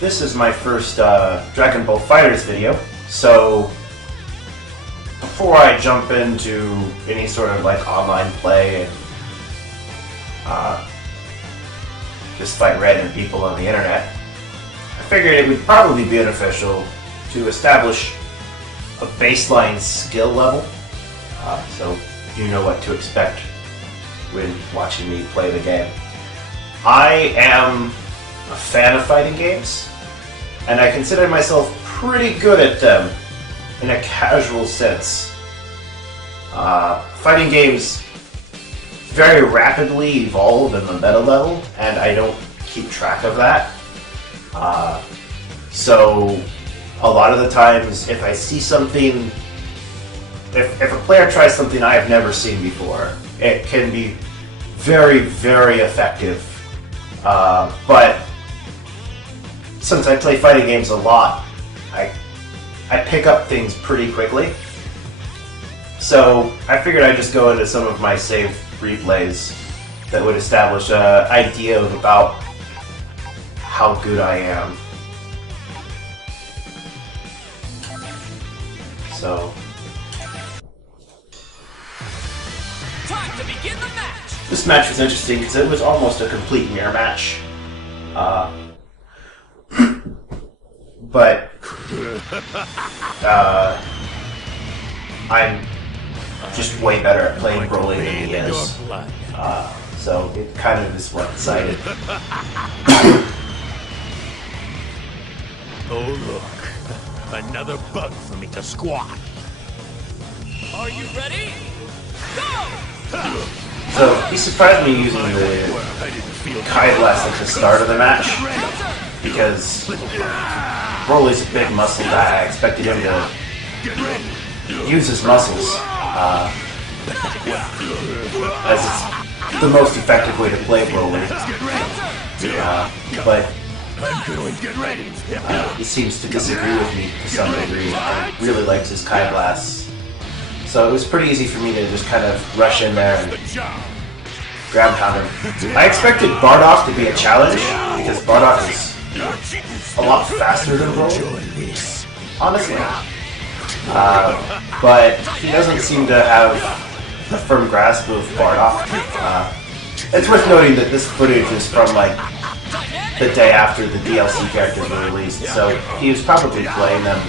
this is my first Dragonball Fighterz video, so before I jump into any sort of like online play and just fight random people on the internet, I figured it would probably be beneficial to establish a baseline skill level, so you know what to expect when watching me play the game. I am a fan of fighting games, and I consider myself pretty good at them in a casual sense. Fighting games very rapidly evolve in the meta level, and I don't keep track of that. So a lot of the times, if I see something, if a player tries something I have never seen before, it can be very, very effective. But since I play fighting games a lot, I pick up things pretty quickly. So I figured I'd just go into some of my saved replays that would establish an idea of about how good I am. So time to begin the match. This match was interesting because it was almost a complete mirror match. But I'm just way better at playing Broly than he is. So it kind of is one-sided. Oh look, another bug for me to squat. Are you ready? Go! So he surprised me using the Kai Blast at the start of the match, because Broly's a big muscle guy. I expected him to use his muscles, as it's the most effective way to play Broly. But he seems to disagree with me to some degree. I really liked his Kai Blasts. So it was pretty easy for me to just kind of rush in there and grab counter. I expected Bardock to be a challenge, because Bardock is a lot faster than Broly, honestly. But he doesn't seem to have a firm grasp of Bardock. It's worth noting that this footage is from like the day after the DLC characters were released, so he was probably playing them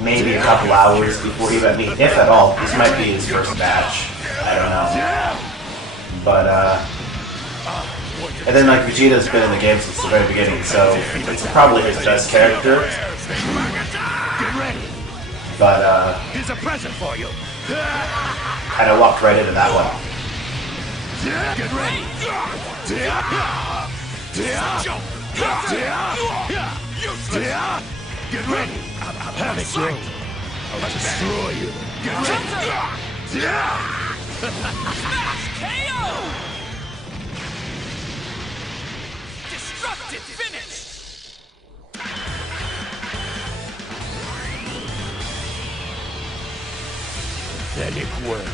maybe a couple hours before he met me, if at all. This might be his first match. I don't know. But, and then, like, Vegeta's been in the game since the very beginning, so it's probably his best character. But, Here's a present for you. kind of walked right into that one. Get ready. Get ready! Have it go! I'll destroy you! Get ready! Smash KO! Destructive finish! Pathetic worm.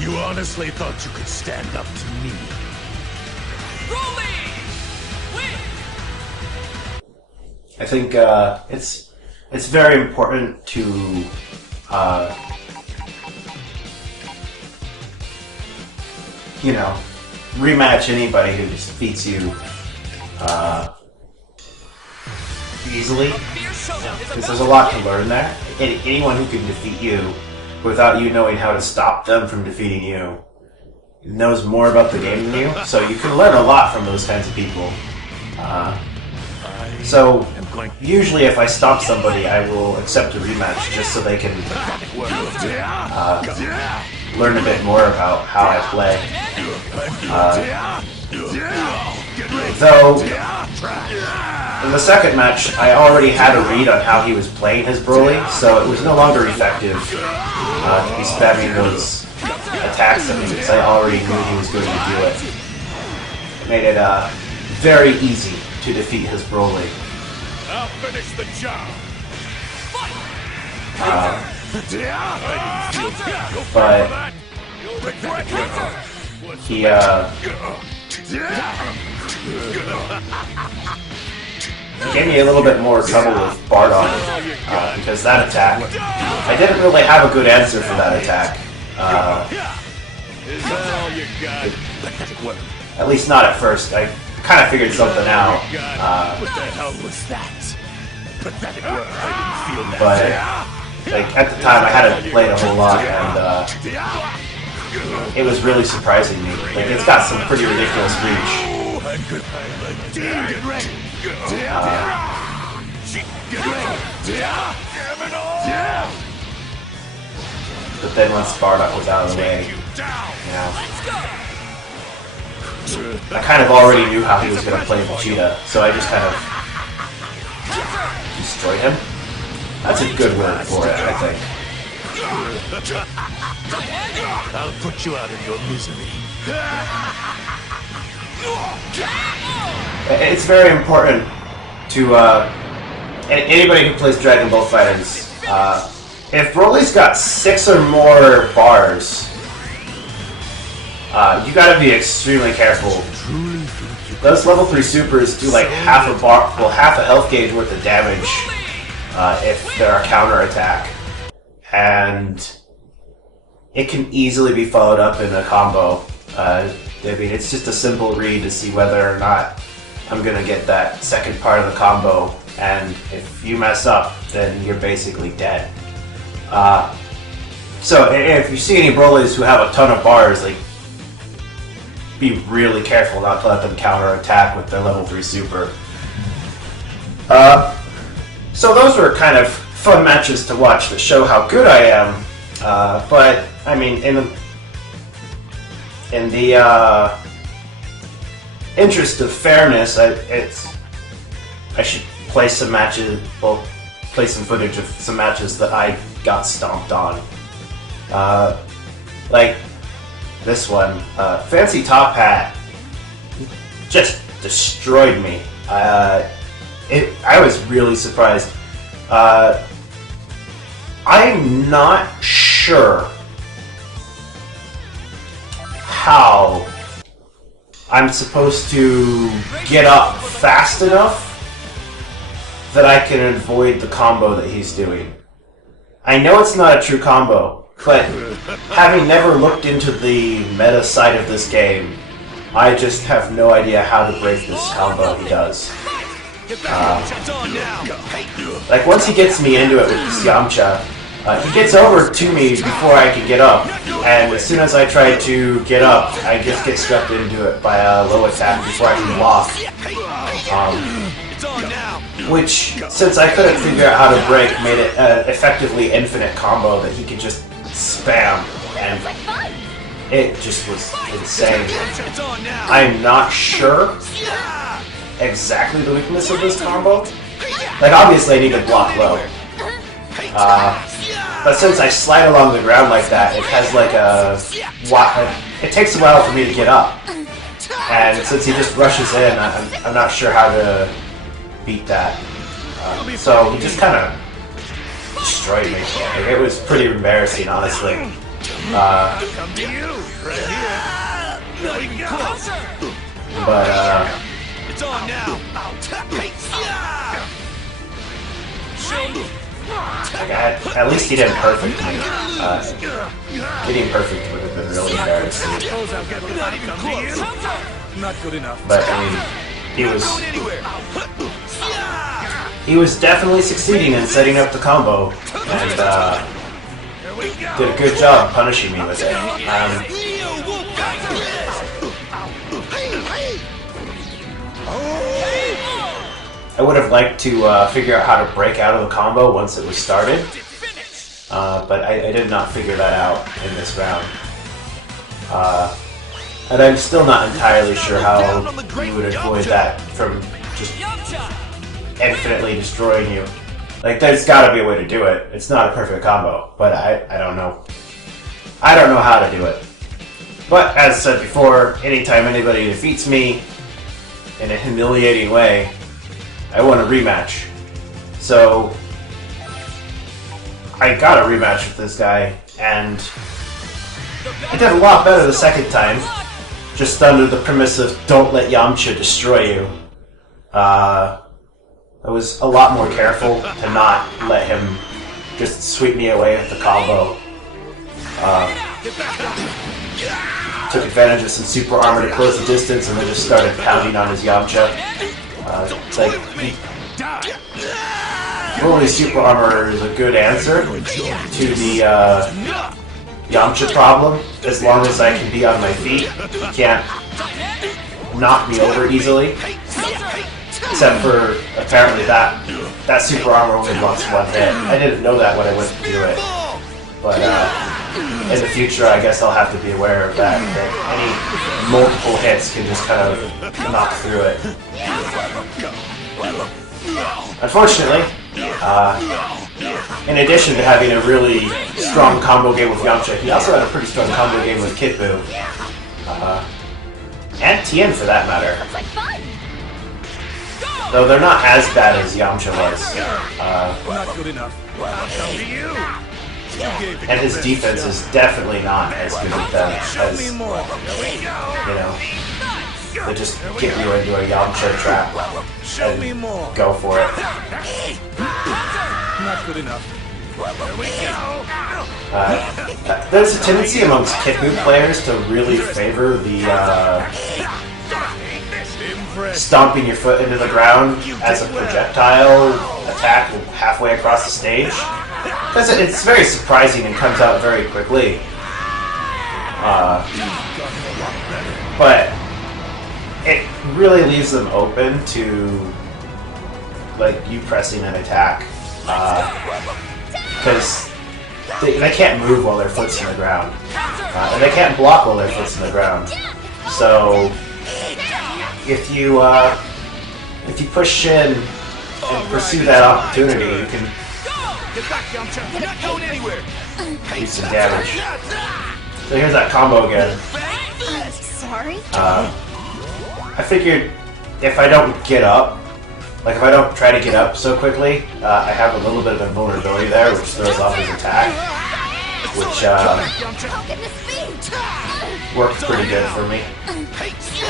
You honestly thought you could stand up to me? Broly! Win! I think it's very important to you know, rematch anybody who defeats you easily, because there's a lot to learn there. Anyone who can defeat you without you knowing how to stop them from defeating you knows more about the game than you, so you can learn a lot from those kinds of people. So, usually if I stop somebody, I will accept a rematch just so they can learn a bit more about how I play. Though, in the second match, I already had a read on how he was playing his Broly, so it was no longer effective to be spamming those attacks at me, because I already knew he was going to do it. It made it very easy to defeat his Broly. I'll finish the job. But he It gave me a little bit more trouble with Bardock, because that attack, I didn't really have a good answer for that attack. Is that all you got? At least not at first. I kind of figured something out. What the hell was that? Pathetic work. I didn't feel that. But like at the time, I hadn't played a whole lot, and it was really surprising me. Like it's got some pretty ridiculous reach. But then once Bardock was out of the way, I kind of already knew how he was going to play Vegeta, so I just kind of destroyed him. That's a good word for it, I think. I'll put you out of your misery. It's very important to anybody who plays Dragon Ball Fighters. If Broly's got 6 or more bars, you gotta be extremely careful. Those level 3 supers do like half a health gauge worth of damage if they're a counter attack, and it can easily be followed up in a combo. I mean, it's just a simple read to see whether or not I'm gonna get that second part of the combo, and if you mess up, then you're basically dead. So if you see any Brolys who have a ton of bars, like, be really careful not to let them counter attack with their level 3 super. So those were kind of fun matches to watch that show how good I am. But I mean, in the interest of fairness, I should play some matches. Well, play some footage of some matches that I got stomped on. Like this one, Fancy Top Hat just destroyed me. I was really surprised. I'm not sure how I'm supposed to get up fast enough that I can avoid the combo that he's doing. I know it's not a true combo, but having never looked into the meta side of this game, I just have no idea how to break this combo he does. Like once he gets me into it with this Yamcha, he gets over to me before I can get up, and as soon as I try to get up, I just get swept into it by a low attack before I can block. Which, since I couldn't figure out how to break, made it effectively infinite combo that he could just spam, and it just was insane. I'm not sure exactly the weakness of this combo. Like, obviously I need to block low. But since I slide along the ground like that, it has like it takes a while for me to get up. And since he just rushes in, I'm not sure how to beat that. So he just kind of destroyed me. Like, it was pretty embarrassing, honestly. But it's on now. like at least he didn't perfect me. Getting perfect would have been really embarrassing. Not good enough. But I mean, he was definitely succeeding in setting up the combo, and did a good job punishing me with it. I would have liked to figure out how to break out of the combo once it was started, but I did not figure that out in this round. And I'm still not entirely sure how you would avoid that from just infinitely destroying you. Like, there's gotta be a way to do it. It's not a perfect combo, but I don't know. I don't know how to do it. But, as said before, anytime anybody defeats me in a humiliating way, I want a rematch. So, I got a rematch with this guy, and I did a lot better the second time, just under the premise of don't let Yamcha destroy you. I was a lot more careful to not let him just sweep me away with the combo. Took advantage of some super armor to close the distance and then just started pounding on his Yamcha. Rolling super armor is a good answer to the Yamcha problem, as long as I can be on my feet. He can't knock me over easily. Except for, apparently, that super armor only blocks one hit. I didn't know that when I went to do it. But in the future, I guess I'll have to be aware of that any multiple hits can just kind of knock through it. Unfortunately, in addition to having a really strong combo game with Yamcha, he also had a pretty strong combo game with Kid Buu. And Tien, for that matter. Though they're not as bad as Yamcha was. Not good enough. And his defense is definitely not as good as them, as, they just get you into a Yamcha trap and go for it. Not good enough. There's a tendency amongst Kid Buu players to really favor the stomping your foot into the ground as a projectile attack halfway across the stage. Because it's very surprising and comes out very quickly. But it really leaves them open to you pressing an attack. Because they can't move while their foot's in the ground. And they can't block while their foot's in the ground. So if you push in and pursue that opportunity, you can do some damage. So here's that combo again. Sorry? I figured if I don't get up, if I don't try to get up so quickly, I have a little bit of invulnerability there, which throws off his attack, which works pretty good for me.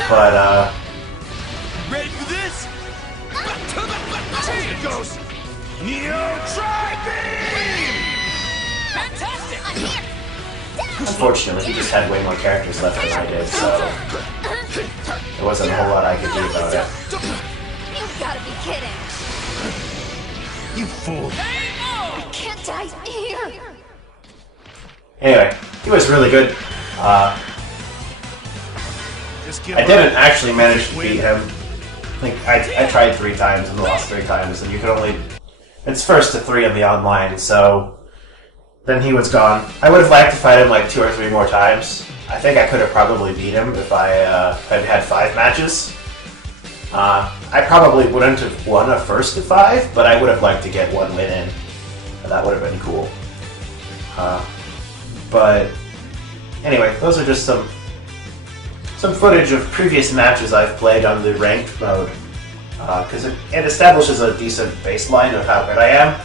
But Ready for this? Here it goes. Neo Tri-Beam! Fantastic! unfortunately, he just had way more characters left than I did, so there wasn't a whole lot I could do about it. You've gotta be kidding. You fool. I can't die here. Anyway, he was really good. I didn't actually manage to beat him. I tried 3 times and lost 3 times, and you could only... It's first to 3 in the online, so... Then he was gone. I would have liked to fight him 2 or 3 more times. I think I could have probably beat him if I had had 5 matches. I probably wouldn't have won a first to 5, but I would have liked to get 1 win in. And that would have been cool. But anyway, those are just some footage of previous matches I've played on the ranked mode. Because it establishes a decent baseline of how good I am.